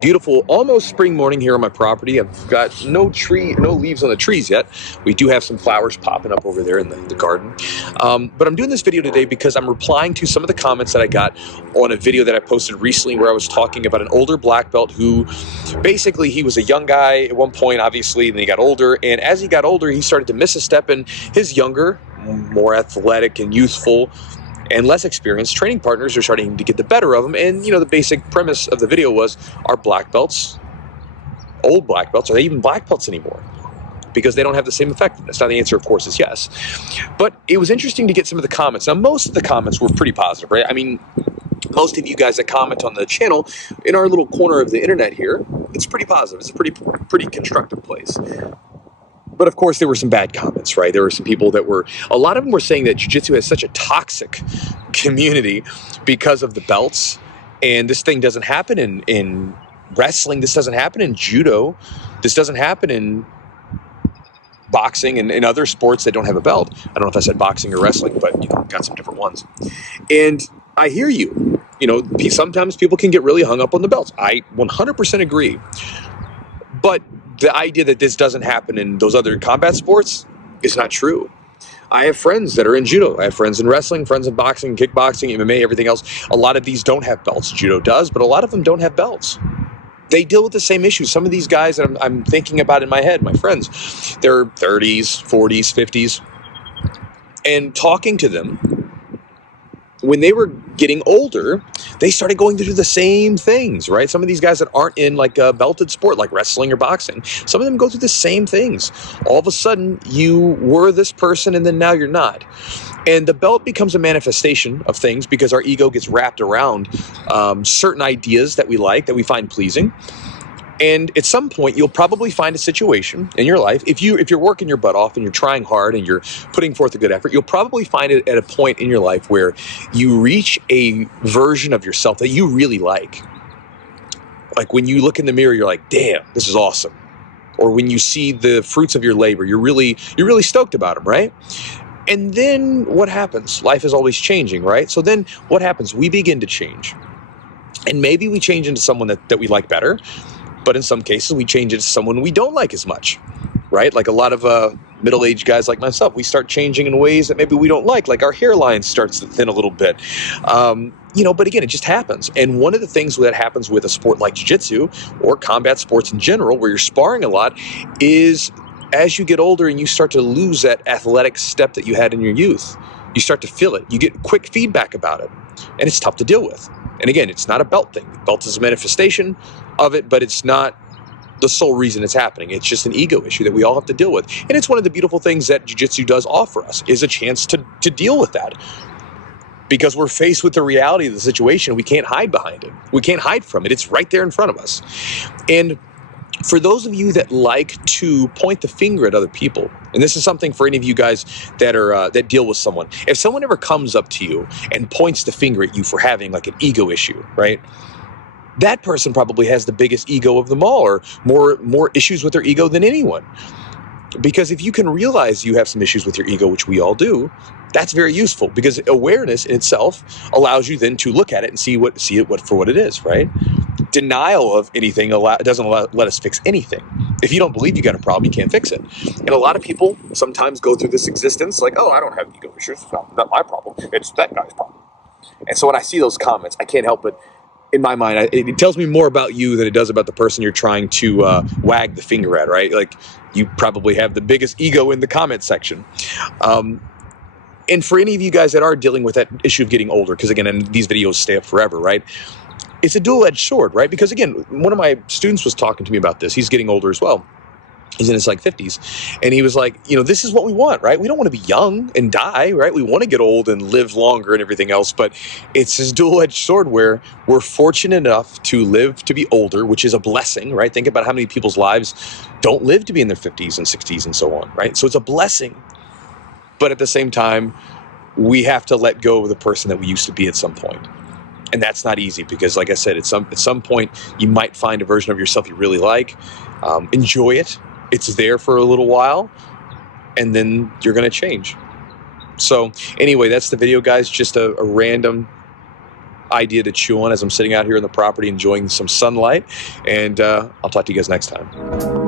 Beautiful, almost spring morning here on my property. I've got no leaves on the trees yet. We do have some flowers popping up over there in the garden. But I'm doing this video today because I'm replying to some of the comments that I got on a video that I posted recently where I was talking about an older black belt who basically he was a young guy at one point, obviously, and then he got older. And as he got older, he started to miss a step, and his younger, more athletic and youthful and less experienced training partners are starting to get the better of them. And, the basic premise of the video was, are black belts, old black belts, are they even black belts anymore? Because they don't have the same effectiveness. Now, the answer, of course, is yes. But it was interesting to get some of the comments. Now, most of the comments were pretty positive, right? I mean, most of you guys that comment on the channel, in our little corner of the internet here, it's pretty positive. It's a pretty constructive place. But of course, there were some bad comments, right? There were some people that a lot of them were saying that jiu-jitsu has such a toxic community because of the belts. And this thing doesn't happen in wrestling. This doesn't happen in judo. This doesn't happen in boxing and in other sports that don't have a belt. I don't know if I said boxing or wrestling, but, got some different ones. And I hear you. Sometimes people can get really hung up on the belts. I 100% agree. But the idea that this doesn't happen in those other combat sports is not true. I have friends that are in judo. I have friends in wrestling, friends in boxing, kickboxing, MMA, everything else. A lot of these don't have belts. Judo does, but a lot of them don't have belts. They deal with the same issues. Some of these guys that I'm thinking about in my head, my friends, they're 30s, 40s, 50s. And talking to them, when they were getting older, they started going through the same things, right? Some of these guys that aren't in like a belted sport like wrestling or boxing, some of them go through the same things. All of a sudden, you were this person and then now you're not. And the belt becomes a manifestation of things because our ego gets wrapped around certain ideas that we like, that we find pleasing. And at some point, you'll probably find a situation in your life, if you're working your butt off and you're trying hard and you're putting forth a good effort, you'll probably find it at a point in your life where you reach a version of yourself that you really like. Like when you look in the mirror, you're like, damn, this is awesome. Or when you see the fruits of your labor, you're really stoked about them, right? And then what happens? Life is always changing, right? So then what happens? We begin to change. And maybe we change into someone that we like better. But in some cases, we change it to someone we don't like as much, right? Like a lot of middle-aged guys like myself, we start changing in ways that maybe we don't like our hairline starts to thin a little bit. But again, it just happens. And one of the things that happens with a sport like jiu-jitsu or combat sports in general, where you're sparring a lot, is as you get older and you start to lose that athletic step that you had in your youth, you start to feel it. You get quick feedback about it, and it's tough to deal with. And again, it's not a belt thing. The belt is a manifestation of it, but it's not the sole reason it's happening. It's just an ego issue that we all have to deal with. And it's one of the beautiful things that jiu-jitsu does offer us, is a chance to deal with that. Because we're faced with the reality of the situation. We can't hide behind it. We can't hide from it. It's right there in front of us. And for those of you that like to point the finger at other people, and this is something for any of you guys that deal with someone, if someone ever comes up to you and points the finger at you for having like an ego issue, right? That person probably has the biggest ego of them all, or more issues with their ego than anyone. Because if you can realize you have some issues with your ego, which we all do, that's very useful, because awareness in itself allows you then to look at it and see it for what it is, right? Denial of anything doesn't let us fix anything. If you don't believe you got a problem, you can't fix it. And a lot of people sometimes go through this existence like, oh, I don't have ego issues. It's not my problem. It's that guy's problem. And so when I see those comments, I can't help but, in my mind, it tells me more about you than it does about the person you're trying to wag the finger at, right? Like, you probably have the biggest ego in the comment section. And for any of you guys that are dealing with that issue of getting older, because again, and these videos stay up forever, right? It's a dual-edged sword, right? Because again, one of my students was talking to me about this. He's getting older as well. He's in his 50s. And he was like, this is what we want, right? We don't want to be young and die, right? We want to get old and live longer and everything else. But it's this dual-edged sword where we're fortunate enough to live to be older, which is a blessing, right? Think about how many people's lives don't live to be in their 50s and 60s and so on, right? So it's a blessing. But at the same time, we have to let go of the person that we used to be at some point. And that's not easy because, like I said, at some point, you might find a version of yourself you really like. Enjoy it. It's there for a little while, and then you're going to change. So anyway, that's the video, guys. Just a random idea to chew on as I'm sitting out here in the property enjoying some sunlight. And I'll talk to you guys next time.